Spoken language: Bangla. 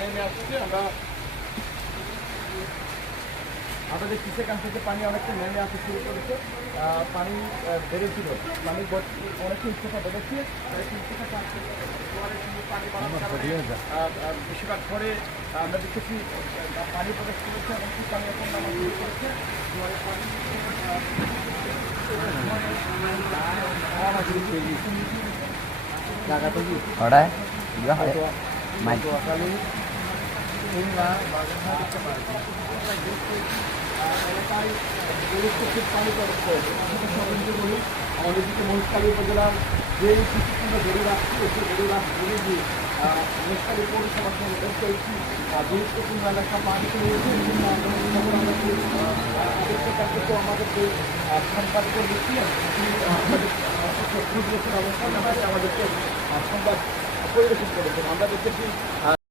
নেমে আসছে। আমরা দেখছি সেখান থেকে পানি অনেকটা নেমে আসতে শুরু করেছে। পানি বেড়েছিল, পানি অনেকটা উচ্চতা বেড়েছে। পানি বেশিরভাগ পরে আমরা দেখতেছি পানি প্রবেশ করেছে এবং পানি এখন নামা শুরু করেছে। ওটায় মাইক এলাকায় খুব পানি প্রবেশ করেছে। আমাদের দিকে মহেশখালী উপজেলার যে কৃষিখণ্ড গড়ে রাখছি সেই গড়ে রাখতে গিয়ে মহেশখালী পৌরসভার সঙ্গে চলছি গুরুত্বপূর্ণ এলাকা পানি রয়েছে। আমাদেরকে আমাদেরকে সম্পাদিত দিচ্ছিলেন অবস্থান আমাদেরকে সংবাদ পরিবেশন করেছেন। আমরা দেখেছি